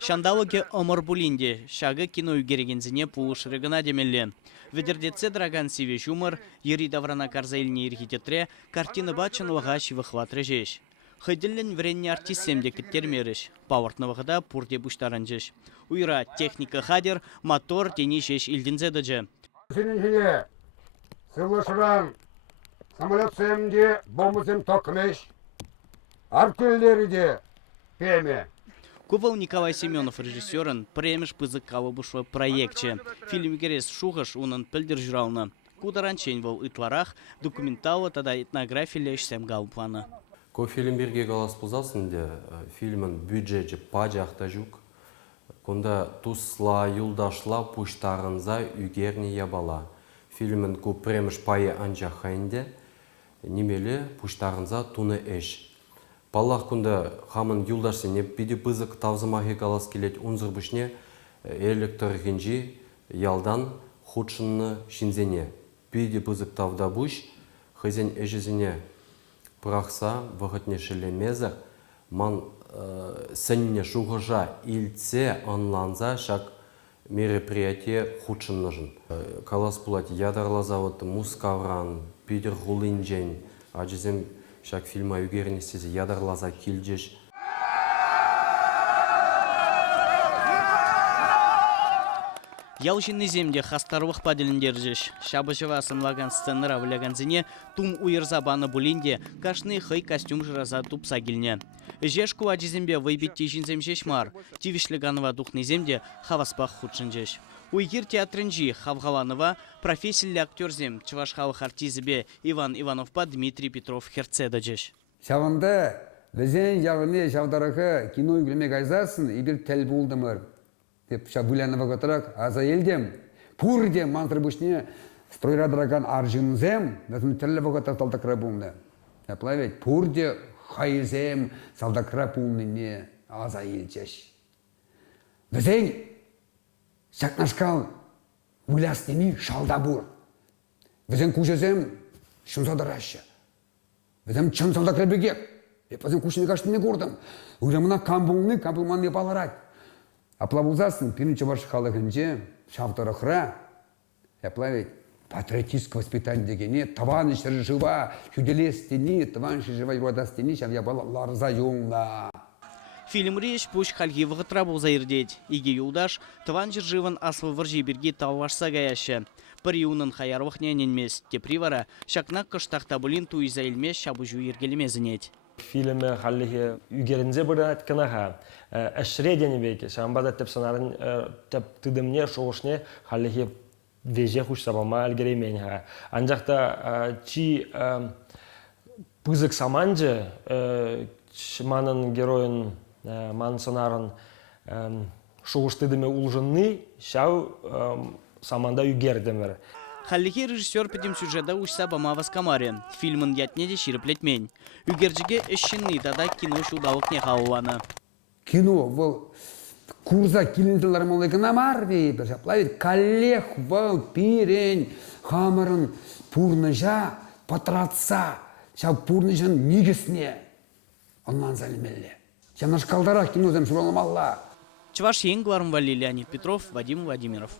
Шандалыке омыр булинде, шагы кино үгерегензіне пулышырығына демелі. Ведердеце драган сиве жумыр, ери даврана карзаиліне ерхитетре, картины бачынлыға шивықлатры жеш. Хыдылын вренне артистсемде кіттермеріш, пауыртнывығыда пурде бұштарын жеш. Уйра техника хадер, мотор тени жеш илдінзедіжі. Сененжіне, сылышыран, самолет сәмде бомбызым токмеш, артиллери де пеме. Кувал Николай Семенов режиссерын премеш пызыккалы бушлы проектче. Фильм керес шухаш унын пілдер журалны. Кударанчен вол ытларах документалы тада этнографияле ішсем галпланы. Ко фильм берге галас пызасынде фильмін бюджеті пажақта жүк. Конда тусла юлдашла пуштарынза үгерне ябала. Фильмін ко премеш пайы анжақайынде немелі пуштарынза туны эш. Баллах күнді хамын юлдашсы не биді бызық тавзымахи галас келет унзыр бүшне электр генжи ялдан худшынны шинзене. Биді бызық тавда бүш хызен эжізіне пырақса вғытне шелемезір ман сәніне шуғыжа илце анланза шак мероприятие худшынны жын. Калас бұлат ядарла заводы мускавран, бидір ғулин жән, ажызем шак фильма үгеріністесі ядарлаза келжеш. Ялжинный земде хастарлық паделіндер жеш. Шабышыва сынлаган сценера вылаганзіне тум уйырзабаны булинде кашны хый костюм жыраза тупса келне. Жешку ажизембе вайбетте жинзем жешмар. Тивишліганова духны земде хаваспах худшын жеш. Уйгир театрынжи хавгаланова профессиялі актерзем чывашхалық артизібе Иван Ивановпа Дмитрий Петров Херцеда жеш. Шавында бізен яғыне шавдарығы кино үгілмек айзасын ебір тәл болдымыр. Деп шабылянова көтірік аза елдем. Пұрдем мантыр бүшіне стройрадыраган аржынзем, бізін тәлі бұғатар салдақыра бұлны. Яплавет, пұрде хайызем салдақыра бұлныне аза елчеш. Бізен Шакнашкал улястеми шалдабур. Бізен күшезем шынсадарашы. Бізен чынсалдақыра бігек. Бізен күшіне қаштыне көрдім. Уйрамына камбуңны камбулманны баларад. Аплабылзасын, пирінші баршы қалығынже, шавтарықыра, яплавет, патриотическое воспитание дегене, таваныш жыва, хүделестені, таваныш жыва юрадастені, шав ябалар зайонла. Фильм реш пуш хальги вғытра бұл заирдет. Иге юлдаш, таван жыржывын асыл выржи бірге талвашса гаяшы. Бір юнын хаярвық нененмес, тепривара, шакнақ қыштақта бұлин туиза илмес шабыжу ергелемезінет. Фильмі халлихи үгерінзе бірден әткінаға. Әшредені бейке, шамбада тепсанарын тыдымне, шоғышне халлихи веже хуш сабалма әлгерейменіға. Анжақта чи пызык саманжы манын героин ман сонарын шоғыштыдыме улжынны шау саманда үгердемір. Халлихи режиссер педим сюжета ушса бама васкамаре. Фильмын ятнеде шириплетмень. Үгерджіге ішшінні тада кино шудалық не хауланы. Кино, бұл курза келінтілер молығына марвей, бір жаплавет, коллег, бұл, пирен, хамырын, пурныжа, патратса, шау пурныжын негісіне. Онлан залимелі. Жанаш қалдара кинозем шураламалла. Чваш Енгварм Вали, Леонид Петров, Вадим Владимиров.